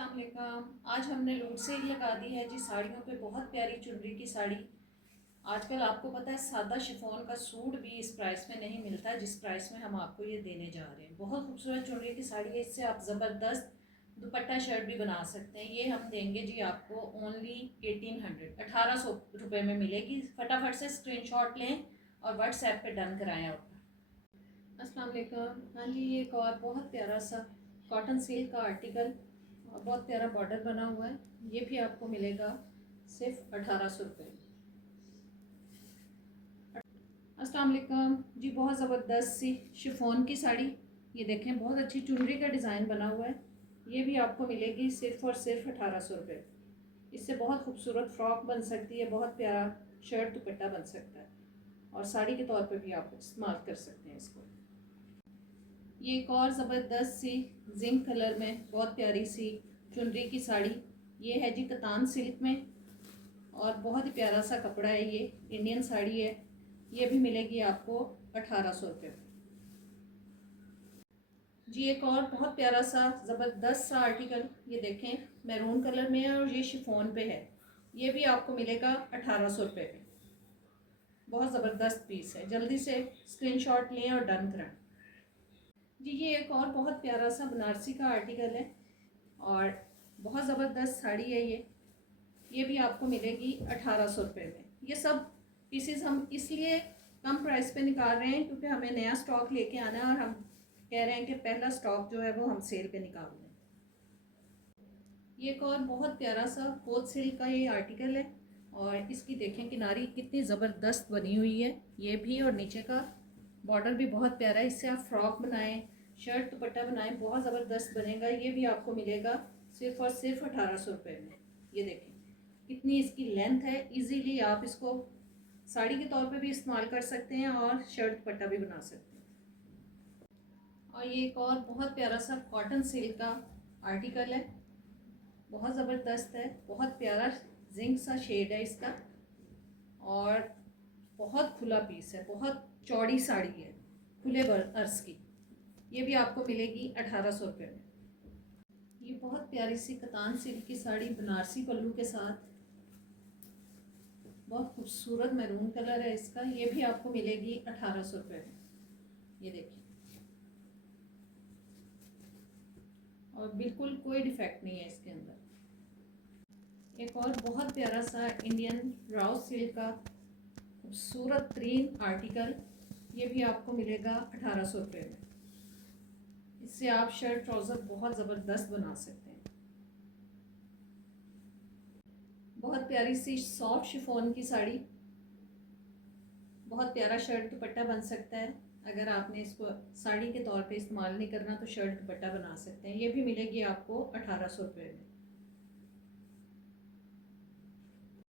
अस्सलाम वालेकुम। आज हमने लूट सेल लगा दी है जी साड़ियों पे। बहुत प्यारी चुनरी की साड़ी। आजकल आपको पता है सादा शिफॉन का सूट भी इस प्राइस में नहीं मिलता जिस प्राइस में हम आपको ये देने जा रहे हैं। बहुत खूबसूरत चुनरी की साड़ी है। इससे आप ज़बरदस्त दुपट्टा शर्ट भी बना सकते हैं। ये हम देंगे जी आपको ओनली 1800 1800 रुपये में मिलेगी। फटाफट से स्क्रीनशॉट लें और व्हाट्सएप पे डन कराएं ऑर्डर। अस्सलाम वालेकुम। हाँ जी, ये एक और बहुत प्यारा सा कॉटन सिल्क का आर्टिकल और बहुत प्यारा बॉर्डर बना हुआ है। ये भी आपको मिलेगा सिर्फ 1800 रुपये में। अस्सलाम वालेकुम जी, बहुत ज़बरदस्त सी शिफॉन की साड़ी। ये देखें, बहुत अच्छी चुनरी का डिज़ाइन बना हुआ है। ये भी आपको मिलेगी सिर्फ और सिर्फ 1800 रुपये। इससे बहुत खूबसूरत फ्रॉक बन सकती है, बहुत प्यारा शर्ट दुपट्टा बन सकता है और साड़ी के तौर पर भी आप इस्तेमाल कर सकते हैं इसको। ये एक और ज़बरदस्त सी जिंक कलर में बहुत प्यारी सी चुनरी की साड़ी। ये है जी कतान सिल्क में और बहुत ही प्यारा सा कपड़ा है। ये इंडियन साड़ी है। ये भी मिलेगी आपको 1800 रुपये। जी एक और बहुत प्यारा सा ज़बरदस्त सा आर्टिकल, ये देखें, मैरून कलर में है और ये शिफॉन पे है। ये भी आपको मिलेगा 1800 रुपये में। बहुत ज़बरदस्त पीस है। जल्दी से स्क्रीनशॉट लें और डन कराएं। जी ये एक और बहुत प्यारा सा बनारसी का आर्टिकल है और बहुत ज़बरदस्त साड़ी है। ये भी आपको मिलेगी 1800 रुपये में। ये सब पीसेस हम इसलिए कम प्राइस पे निकाल रहे हैं क्योंकि हमें नया स्टॉक लेके आना है और हम कह रहे हैं कि पहला स्टॉक जो है वो हम सेल पे निकाल रहे हैं। ये एक और बहुत प्यारा सा कोट सिल्क का ये आर्टिकल है और इसकी देखें किनारी कितनी ज़बरदस्त बनी हुई है। ये भी और नीचे का बॉर्डर भी बहुत प्यारा है। इससे आप फ्रॉक बनाएं, शर्ट दुपट्टा बनाएं, बहुत ज़बरदस्त बनेगा। ये भी आपको मिलेगा सिर्फ और सिर्फ 1800 रुपये में। ये देखें कितनी इसकी लेंथ है। इजीली आप इसको साड़ी के तौर पे भी इस्तेमाल कर सकते हैं और शर्ट दुपट्टा भी बना सकते हैं। और ये एक और बहुत प्यारा सा कॉटन सिल्क का आर्टिकल है, बहुत ज़बरदस्त है, बहुत प्यारा जिंक सा शेड है इसका और बहुत खुला पीस है, बहुत चौड़ी साड़ी है, खुले अर्ज की। ये भी आपको मिलेगी 1800 रुपये में। ये बहुत प्यारी सी कतान सिल्क की साड़ी बनारसी पल्लू के साथ, बहुत खूबसूरत मैरून कलर है इसका। ये भी आपको मिलेगी 1800 रुपये में। ये देखिए, और बिल्कुल कोई डिफेक्ट नहीं है इसके अंदर। एक और बहुत प्यारा सा इंडियन राव सिल्क का खूबसूरत तरीन आर्टिकल, ये भी आपको मिलेगा 1800 रुपये में। इससे आप शर्ट ट्राउज़र बहुत ज़बरदस्त बना सकते हैं। बहुत प्यारी सी सॉफ्ट शिफॉन की साड़ी, बहुत प्यारा शर्ट दुपट्टा बन सकता है। अगर आपने इसको साड़ी के तौर पे इस्तेमाल नहीं करना तो शर्ट दुपट्टा बना सकते हैं। ये भी मिलेगी आपको 1800 रुपये में।